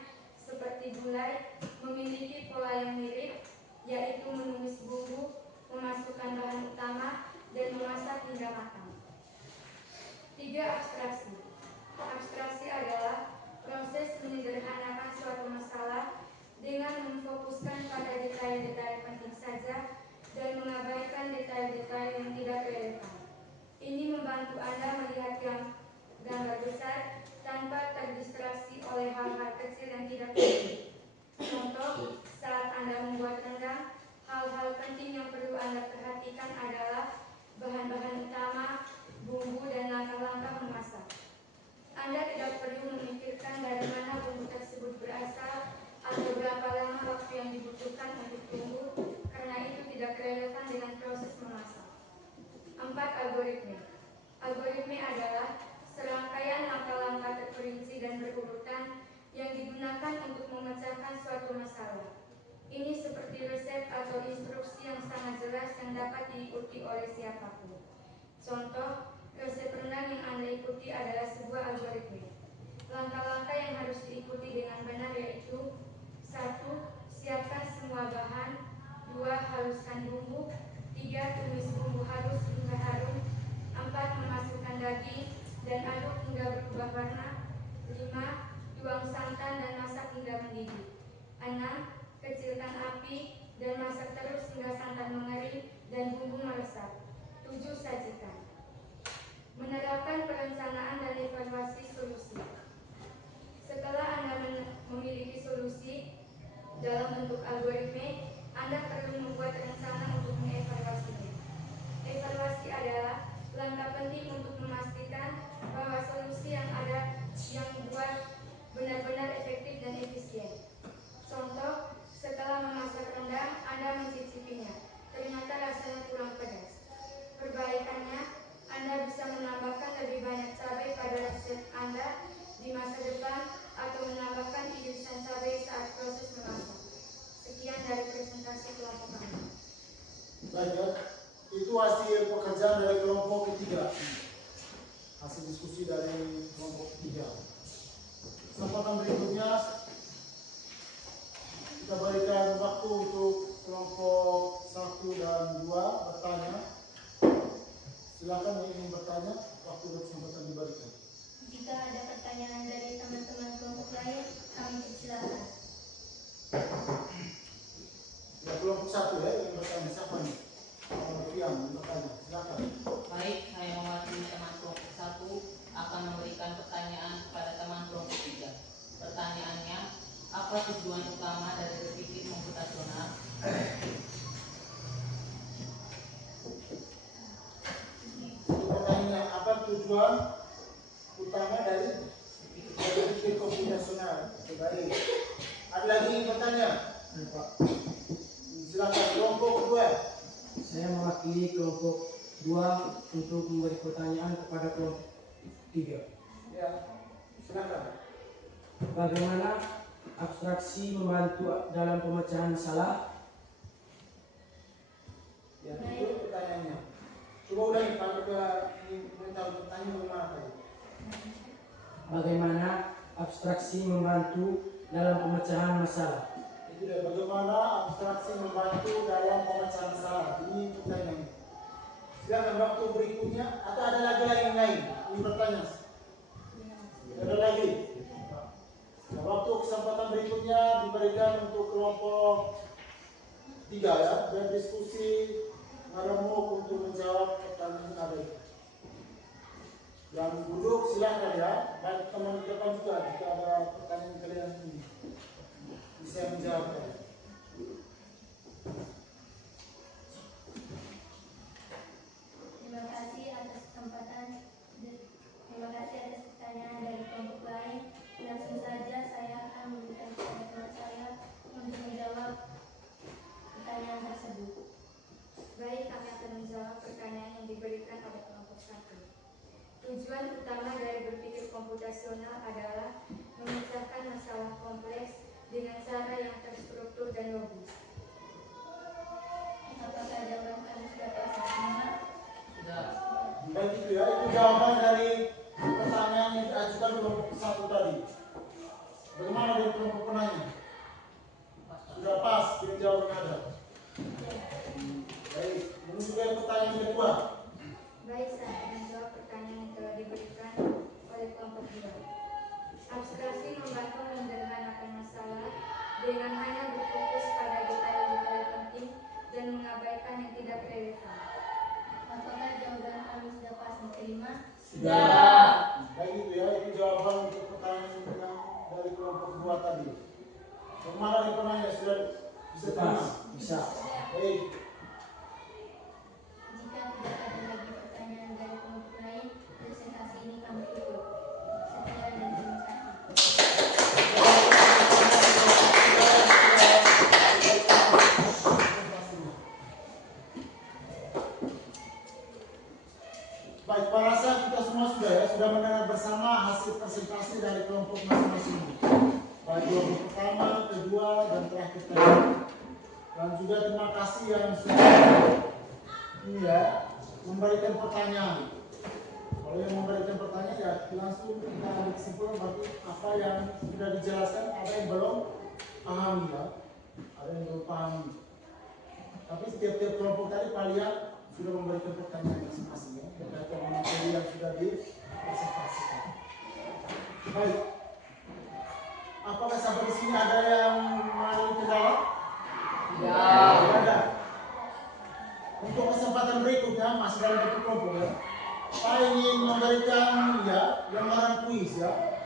seperti gulai memiliki pola yang mirip, yaitu menumis bumbu, memasukkan bahan utama, dan memasak hingga matang. 3. Abstraksi. Abstraksi adalah proses menyederhanakan suatu masalah dengan memfokuskan pada detail-detail penting saja dan mengabaikan detail-detail yang tidak relevan. Ini membantu Anda melihat gambar besar tanpa terdistraksi oleh hal-hal kecil yang tidak penting. Contoh, saat Anda membuat rendang, hal-hal penting yang perlu Anda perhatikan adalah bahan-bahan utama, bumbu, dan langkah-langkah memasak. Anda tidak perlu memikirkan dari mana bumbu tersebut berasal atau berapa lama waktu yang dibutuhkan untuk tumbuh, karena itu tidak relevan dengan proses memasak. 4. Algoritme. Algoritme adalah serangkaian langkah-langkah terperinci dan berurutan yang digunakan untuk memecahkan suatu masalah. Ini seperti resep atau instruksi yang sangat jelas yang dapat diikuti oleh siapapun. Contoh, resep rendang yang Anda ikuti adalah sebuah algoritme. Langkah-langkah yang harus diikuti dengan benar yaitu: 1. Siapkan semua bahan. 2. Haluskan bumbu. 3. Tumis bumbu halus hingga harum. 4. Memasukkan daging dan aduk hingga berubah warna. 5. Tuang santan dan masak hingga mendidih. 6. Kecilkan api dan masak terus hingga santan mengering dan bumbu meresap. 7. Sajikan. Menerapkan perencanaan dan evaluasi solusi. Setelah Anda memiliki solusi dalam bentuk algoritme, Anda perlu membuat rencana untuk mengevaluasinya. Evaluasi adalah langkah penting untuk memastikan bahwa solusi yang ada yang dibuat benar-benar efektif dan efisien. Contoh, setelah memasak rendang, Anda mencicipinya. Ternyata rasanya kurang pedas. Perbaikannya, Anda bisa menambahkan lebih banyak cabai pada resep Anda di masa depan atau menambahkan irisan cabai saat proses memasak. Sekian dari presentasi kelompok kami. Baik ya, itu hasil pekerjaan dari kelompok ketiga. Hasil diskusi dari kelompok 3. kesempatan berikutnya kita berikan waktu untuk kelompok 1 dan 2 bertanya. Silakan yang ingin bertanya, waktu dan kesempatan diberikan. Jika ada pertanyaan dari teman-teman kelompok lain, kami persilakan. Ya, kelompok 1 ya yang bertanya, siapa nih? Yang bertanya, silakan. Baik, saya mewakili teman kelompok 1 akan memberikan pertanyaan kepada teman kelompok 3. Pertanyaannya, apa tujuan utama dari berpikir komputasional? Pertanyaannya, apa tujuan utama dari berpikir komputasional? Baik. Ada lagi yang bertanya? Pak, Silakan kelompok 2. saya mewakili kelompok 2 untuk memberi pertanyaan kepada kelompok 3. Ya, silakan. Bagaimana abstraksi membantu dalam pemecahan masalah? Ya, itu pertanyaannya. Coba ulangi Pak, coba ingin tahu pertanyaan bagaimana tadi. Bagaimana abstraksi membantu dalam pemecahan masalah? Itu dia, bagaimana abstraksi membantu dalam pemecahan masalah. Ini pertanyaannya. Silakan waktu berikutnya atau ada lagi yang lain ingin bertanya? Ada lagi? Nah, waktu kesempatan berikutnya diberikan untuk kelompok 3 ya, berdiskusi ngaremuk untuk menjawab pertanyaan yang ada itu. Yang duduk silakan ya, dan teman di depan juga jika ada pertanyaan kalian ini bisa menjawabnya. Terima kasih atas kesempatan. Terima kasih atas pertanyaan dari kelompok lain. Langsung saja saya akan meminta kepada teman saya untuk menjawab pertanyaan tersebut. Baik, kami akan menjawab pertanyaan yang diberikan pada kelompok 1. Tujuan utama dari berpikir komputasional adalah memecahkan masalah kompleks dengan cara yang terstruktur dan logis. Apakah jawaban kami sudah pas semua? Sudah. Baik itu ya, itu jawaban dari pertanyaan yang diajukan kelompok 1 tadi. Bagaimana dari kelompok penanya? Sudah pas, dia jawabnya ada. Baik, menuju ke pertanyaan kedua. Baik, saya akan menjawab pertanyaan yang telah diberikan oleh kelompok 2. Abstraksi membantu menyederhanakan masalah dengan hanya berfokus pada detail-detail penting dan mengabaikan yang tidak relevan. Apakah jawaban kami sudah pas diterima? Sudah. Baik itu ya, itu jawaban untuk pertanyaan yang dari kelompok 2 tadi. Bagaimana dari penanya sudah bisa terima? Bisa. Baik. Jika tidak ada lagi pertanyaan dari kelompok lain, presentasi ini kami tutup. Sekian dan terima kasih. Baik, Pak rasa kita semua sudah mendengar bersama hasil presentasi dari kelompok masing-masing. Baik kelompok pertama, kedua, dan terakhir tadi. Dan juga terima kasih yang sudah memberikan pertanyaan. Kalau yang memberikan pertanyaan ya langsung kita ambil kesimpulan berarti apa yang sudah dijelaskan ada yang belum paham ya, ada yang belum paham. Tapi setiap kelompok tadi kalian sudah memberikan pertanyaan masing-masing ya berkaitan dengan materi yang sudah dipresentasikan. Baik, apakah sampai di sini ada yang mengalami kendala? Tidak ada. Untuk kesempatan berikutnya masih dalam bentuk kelompok ya. Saya ingin memberikan ya lembaran kuis ya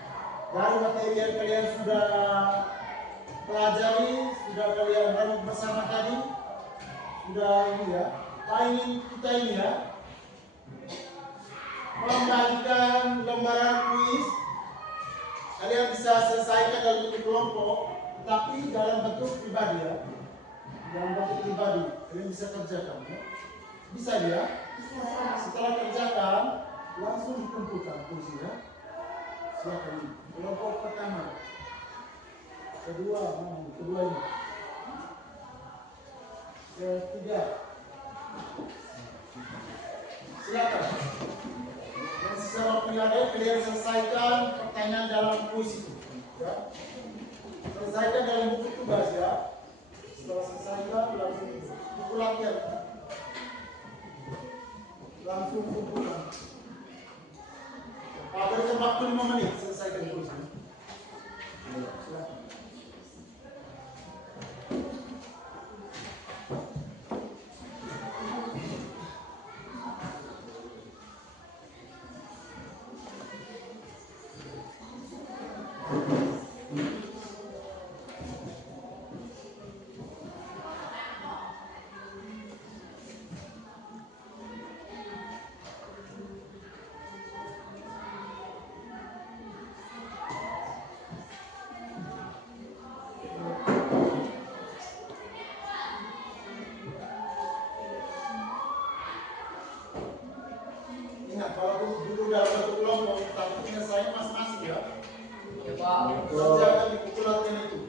dari materi yang kalian sudah pelajari, sudah kalian renung bersama tadi, sudah ini ya. Saya ingin kita ini ya membagikan lembaran kuis. Kalian bisa selesaikan dalam bentuk kelompok, tapi dalam bentuk pribadi ya. Dalam bentuk pribadi, kalian bisa kerjakan ya. Bisa ya? Setelah kerjakan, langsung dikumpulkan kuisnya. Silakan. Kelompok pertama, kedua, kedua ini, ketiga. Silakan. Dan sisa waktu yang ada, kalian selesaikan pertanyaan dalam kuis itu. ya. Selesaikan dalam buku tugas ya. Setelah selesaikan langsung buku latihan. Langsung kumpulkan. Berikan waktu 5 menit selesaikan tulisan. Silakan. Ingat, kalau dulu dalam satu kelompok, tapi penyelesaian masing-masing ya. Ya Pak. Kerjakan di buku latihan itu.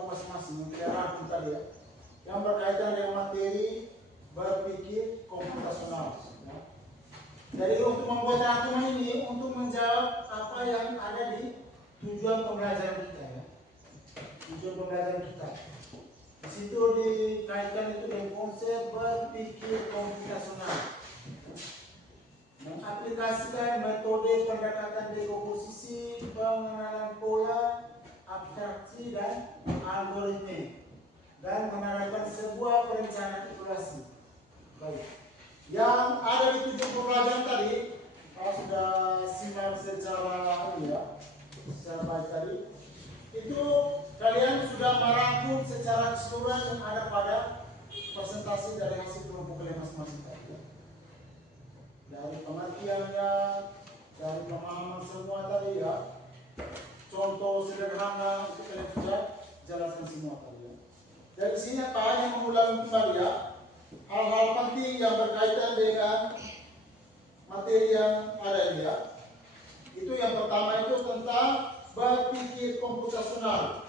kelompok masing-masing yang tadi ya, yang berkaitan dengan materi berpikir komputasional. Ya. Jadi untuk membuat rangkuman ini untuk menjawab apa yang ada di tujuan pembelajaran kita ya. Tujuan pembelajaran kita. Di situ dikaitkan itu dengan konsep berpikir komputasional. Mengaplikasikan metode pendekatan dekomposisi, pengenalan pola, abstraksi dan algoritma, dan menerapkan sebuah perencanaan evaluasi. Baik. Yang ada di tujuan pembelajaran tadi, kalau sudah simak secara secara baik tadi, itu kalian sudah merangkum secara keseluruhan yang ada pada presentasi dari hasil kelompok kalian masing-masing tadi. Dari pengertiannya, dari pemahaman semua tadi ya, contoh sederhana itu kalian sudah jelaskan semua tadi ya. Dari sini apa yang mengulang kembali ya, hal-hal penting yang berkaitan dengan materi yang ada ini ya. Itu yang pertama itu tentang berpikir komputasional.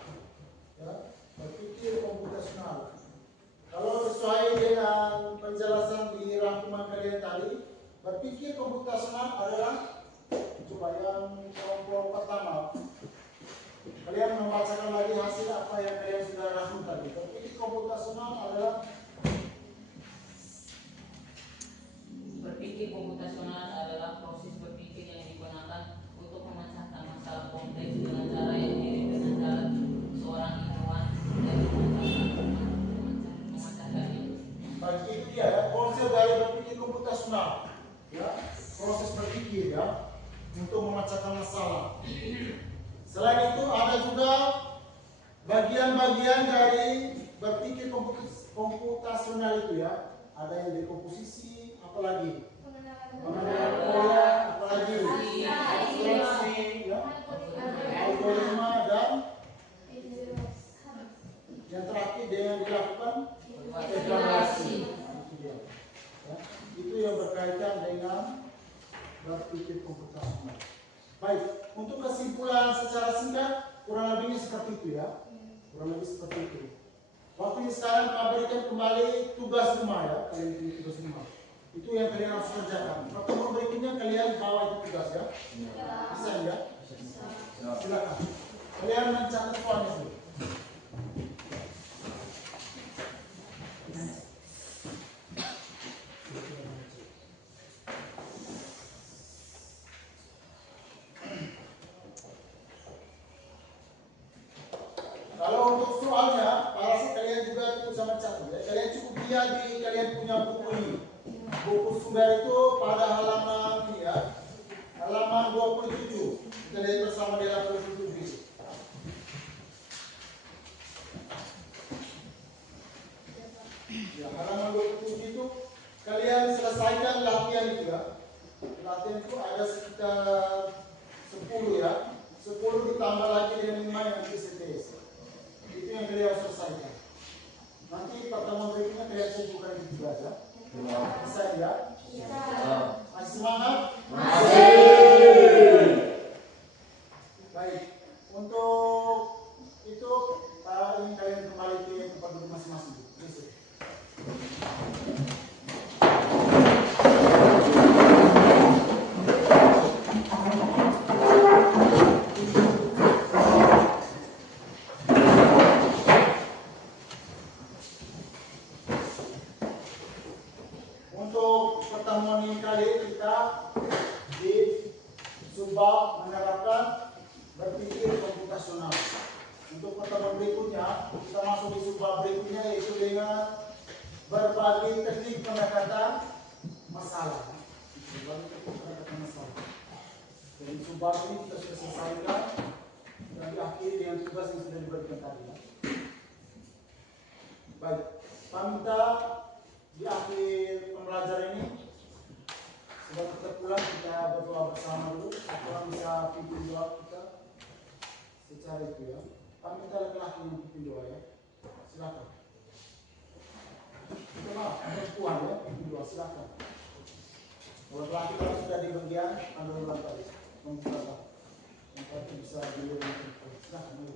Ya, berpikir komputasional. Kalau sesuai dengan penjelasan di rangkuman kalian tadi, berpikir komputasional adalah coba yang kelompok pertama. Kalian membacakan lagi hasil apa yang kalian sudah rangkum tadi. Berpikir komputasional adalah Berpikir komputasional adalah proses berpikir yang digunakan untuk memecahkan masalah kompleks dengan cara yang mirip dengan cara seorang ilmuwan dan memecahkannya. bagi itu dia ya, konsep dari berpikir komputasional. Ya, proses berpikir ya untuk memecahkan masalah. Selain itu ada juga bagian-bagian dari berpikir komputasional itu ya. Ada yang dekomposisi, apalagi pengenalan pola, apalagi abstraksi, ya, algoritma dan yang terakhir dengan dilakukan evaluasi. Itu dia. Ya. Itu yang berkaitan dengan berpikir komputasional. Baik, untuk kesimpulan secara singkat kurang lebihnya seperti itu ya. Kurang lebih seperti itu. Waktu ini sekarang Pak berikan kembali tugas rumah ya. Kalian punya tugas rumah. Itu yang kalian harus kerjakan. Pertemuan berikutnya kalian bawa itu tugas ya. Bisa ya? Silakan. Kalian mencatat soalnya dulu. Kalau untuk soalnya, pasti kalian juga bisa mencatat ya. Kalian cukup lihat di kalian punya buku ini. Buku sumber itu pada halaman ini ya. Halaman 27. Kita lihat bersama di halaman 27. Ya, halaman 27 itu kalian selesaikan latihan itu ya. Latihan itu ada sekitar 10 ya. 10 ditambah lagi dengan 5 yang PCTS. Itu yang kalian harus selesaikan. Nanti pertemuan berikutnya kalian kumpulkan itu juga ya. Bisa ya? Masih semangat? Masih. Baik. Untuk itu ingin kalian kembali ke tempat duduk masing-masing. Untuk pertemuan ini kali kita di subbab menerapkan berpikir komputasional. Untuk pertemuan berikutnya kita masuk di subbab berikutnya yaitu dengan berbagai teknik pendekatan masalah. Berbagai teknik pendekatan masalah. Jadi subbab ini kita sudah selesaikan dan diakhiri dengan tugas yang sudah diberikan tadi. Baik, kami minta di akhir pembelajaran ini sebelum kita pulang kita berdoa bersama dulu. Orang bisa pimpin doa kita secara itu ya. Kami minta laki-laki yang pimpin doa ya. Silakan. Kita maaf, perempuan ya pimpin doa silakan. Kalau laki kalau sudah di bagian anda ulang tadi membuka yang tadi bisa dilihat. Silakan dulu.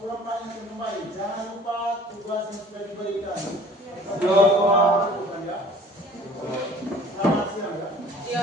Sebelum panjang kembali, jangan lupa tugas yang sudah diberikan. Ya, Pak. Lakukan ya. Selamat siang ya. Iya,